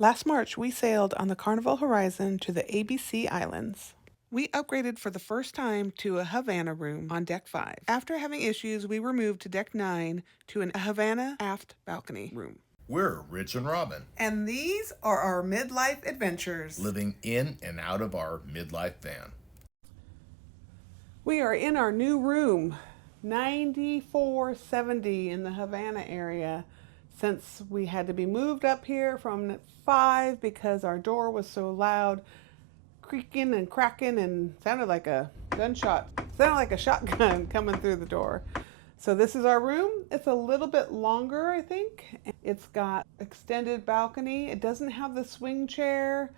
Last March, we sailed on the Carnival Horizon to the ABC Islands. We upgraded for the first time to a Havana Room on Deck 5. After having issues, we were moved to Deck 9 to an Havana Aft Balcony room. We're Rich and Robin, And these are our midlife adventures. living in and out of our midlife van. We are in our new room, 9470 in the Havana area, since we had to be moved up here from 5 because our door was so loud, creaking and cracking, and sounded like a gunshot, sounded like a shotgun coming through the door. So this is our room. It's a little bit longer, I think. It's got extended balcony. It doesn't have the swing chair.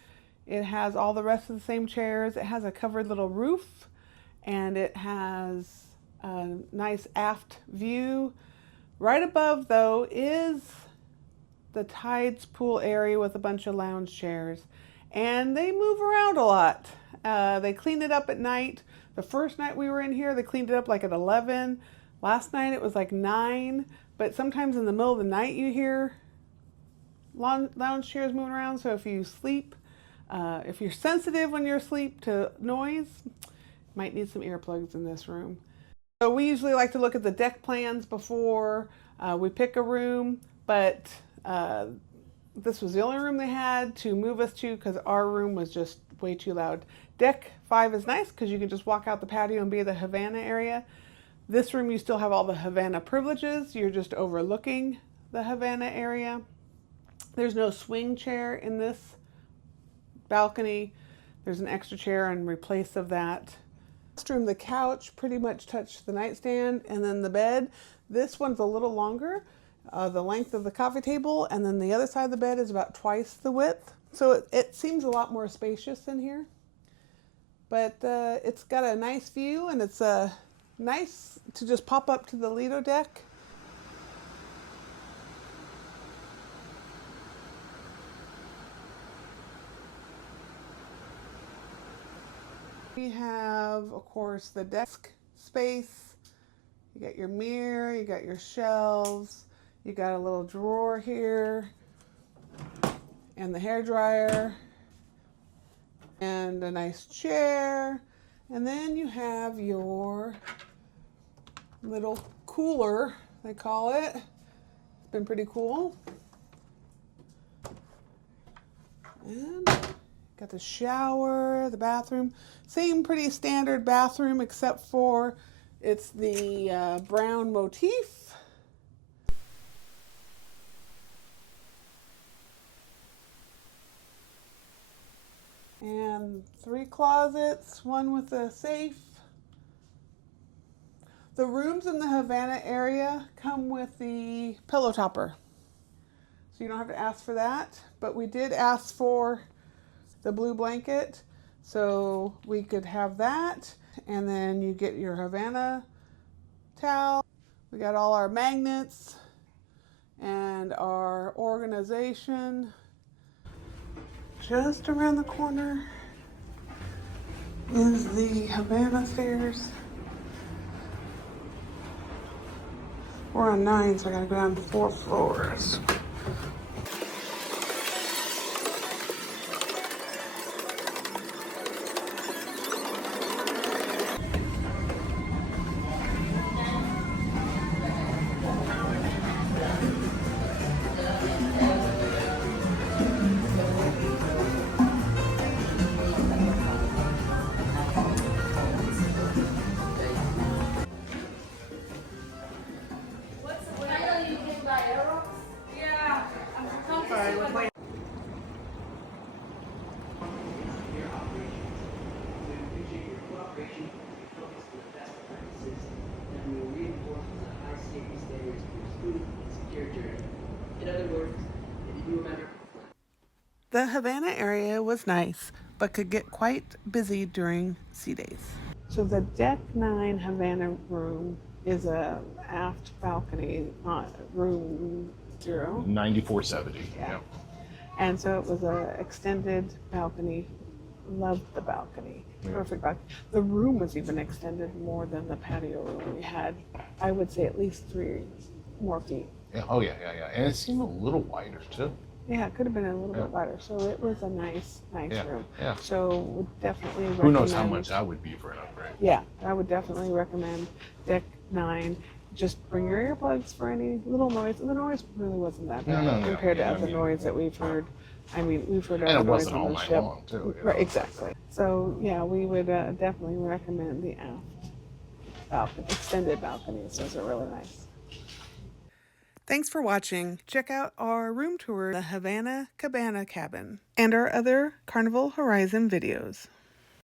It has all the rest of the same chairs. It has a covered little roof, and it has a nice aft view. Right above, though, is the tides pool area with a bunch of lounge chairs, and they move around a lot. They clean it up at night. The first night we were in here, they cleaned it up like at 11. Last night it was like 9, but sometimes in the middle of the night you hear lounge chairs moving around. So if you sleep, if you're sensitive when you're asleep to noise, might need some earplugs in this room. So we usually like to look at the deck plans before we pick a room, but this was the only room they had to move us to because our room was just way too loud. Deck 5 is nice because you can just walk out the patio and be in the Havana area. This room, you still have all the Havana privileges. You're just overlooking the Havana area. There's no swing chair in this balcony. There's an extra chair in replace of that. This room, the couch pretty much touched the nightstand, and then the bed. This one's a little longer, the length of the coffee table, and then the other side of the bed is about twice the width. So it seems a lot more spacious in here. But it's got a nice view, and it's nice to just pop up to the Lido deck. We have, of course, the desk space. You got your mirror, you got your shelves, you got a little drawer here, and the hair dryer, and a nice chair. And then you have your little cooler, they call it. It's been pretty cool. And got the shower, the bathroom. Same pretty standard bathroom, except for it's the brown motif. And 3 closets, one with a safe. The rooms in the Havana area come with the pillow topper, so you don't have to ask for that. But we did ask for the blue blanket, so we could have that. And then you get your Havana towel. We got all our magnets and our organization. Just around the corner is the Havana stairs. We're on 9, so I gotta go down 4 floors. The Havana area was nice, but could get quite busy during sea days. So the Deck 9 Havana room is a aft balcony, not room 0. 9470. Yeah. And so it was a extended balcony. Loved the balcony. Perfect balcony. The room was even extended more than the patio room. We had, I would say, at least 3 more feet. Yeah. Oh, yeah. And it seemed a little wider, too. Yeah, it could have been a little bit better. So it was a nice room. Yeah. So would definitely recommend. Who knows how much that would be for an upgrade? Yeah, I would definitely recommend Deck 9. Just bring your earplugs for any little noise. And the noise really wasn't that bad compared to other noise that we've heard. I mean, we've heard other noise on the ship. And it wasn't all night long, too. Right, exactly. So, yeah, we would definitely recommend the Aft Extended Balcony. Those are really nice. Thanks for watching. Check out our room tour, the Havana Cabana Cabin, and our other Carnival Horizon videos.